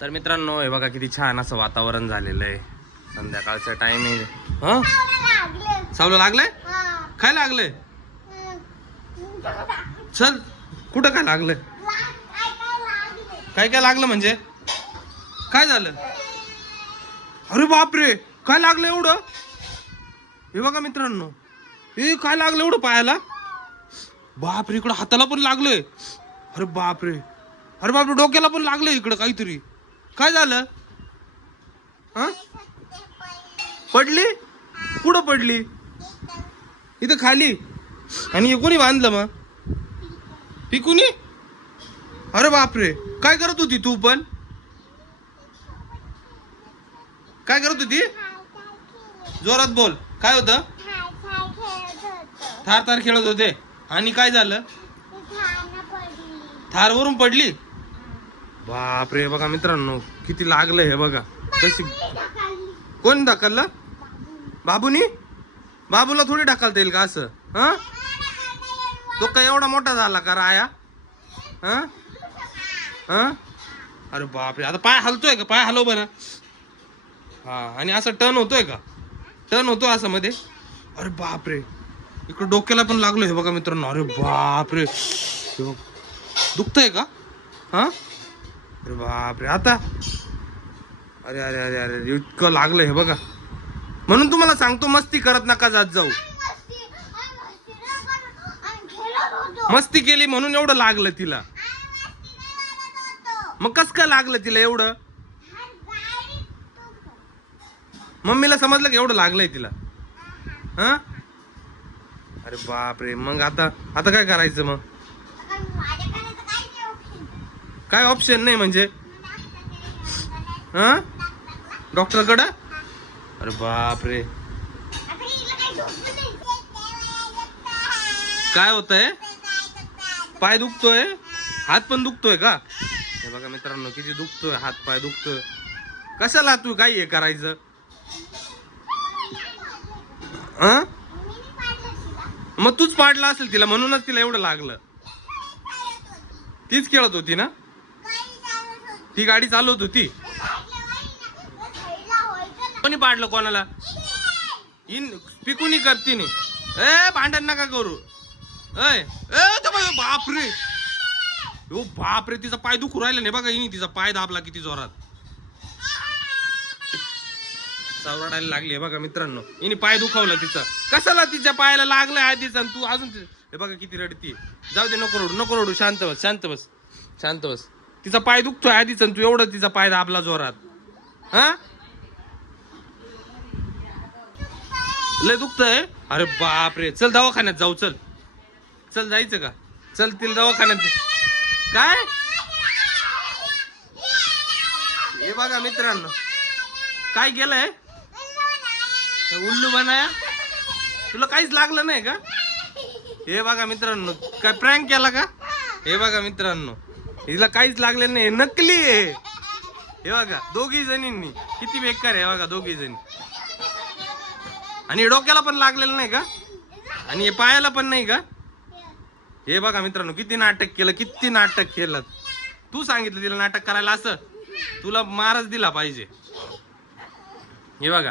तर मित्रांनो हे बघा किती छान असं वातावरण झालेलं आहे. संध्याकाळचा टाइम आहे. हा सावलं लागलंय. काय लागलंय? चल कुठं काय लागलंय? काय काय लागलं म्हणजे काय झालं? अरे बापरे काय लागलं एवढं? हे बघा मित्रांनो हे काय लागलं एवढं पायाला? बापरे इकडं हाताला पण लागलंय. अरे बापरे अरे बापरे डोक्याला पण लागलंय इकडं काहीतरी. काय झालं? हा पडली? कुठं पडली? इथं खाली. आणि हे कोणी बांधलं मग? पिकुनी? अरे बापरे काय करत होती तू पण? काय करत होती? जोरात बोल. काय होतं? थार थार खेळत होते. आणि काय झालं? थार वरून पडली. बापरे बघा मित्रांनो किती लागलं हे बघा. कशी कोण ढकललं? बाबूनी? बाबूला थोडी ढकलता येईल का असं? हा तो काय एवढा मोठा झाला का राया? हा हा अरे बापरे आता पाय हलतोय का? पाय हलव बरं. हा आणि असं टर्न होतोय का? टर्न होतो असं मध्ये. अरे बापरे इकडं डोक्याला पण लागलो हे बघा मित्रांनो. अरे बापरे दुखतंय का? हा अरे बापरे आता अरे अरे अरे अरे इतकं लागलं हे बघा. म्हणून तुम्हाला सांगतो मस्ती करत नका जात जाऊ. मस्ती केली म्हणून एवढं लागलं तिला. मग कस काय लागलं तिला एवढं? मम्मीला समजलं की एवढं लागलंय तिला. हा अरे बापरे मग आता आता काय करायचं मग? काय ऑप्शन नाही म्हणजे? हा डॉक्टरकडं? अरे बापरे काय होतंय? पाय दुखतोय? हात पण दुखतोय का? हे बघा मित्रांनो किती दुखतोय हात पाय दुखतोय. कशाला तू काय हे करायचं? मग तूच पाडला असेल तिला म्हणूनच तिला एवढं लागलं. तीच खेळत होती ना? ती गाडी चालवत होती. कोणी पाडलं कोणाला? पिकुनी करती नाही. ए भांडण नका करू. बापरे ओ बापरे तिचा पाय दुखू राहिला नाही बघा. हिने तिचा पाय दाबला किती जोरात. सावराडायला लागली बघा मित्रांनो. हिने पाय दुखावला तिचा. कशाला तिच्या पायाला लागलाय आधीच आणि तू अजून हे बघा किती रडती. जाऊ दे नको रडू नको रडू. शांत बस शांत बस शांत बस. तिचा पाय दुखतोय आधीच आणि तू एवढं तिचा पाय दाबला जोरात. हा लय दुखतंय. अरे बापरे चल दवाखान्यात जाऊ. चल चल जायचं का? चल तिला दवाखान्यात. काय हे बघा मित्रांनो काय केलंय? उल्लू बनाया. तुला काहीच लागलं नाही का? हे बघा मित्रांनो काय प्रँक केला का? हे बघा मित्रांनो हिला काहीच लागलं नाही. नकली आहे हे बघा. दोघी जणींनी किती बेकार आहे बघा दोघी जणी. आणि डोक्याला पण लागलेलं नाही का? आणि हे पायाला पण नाही का? हे बघा मित्रांनो किती नाटक केलं किती नाटक केलं. तू सांगितलं तिला नाटक करायला असं. तुला मारच दिला पाहिजे. हे बघा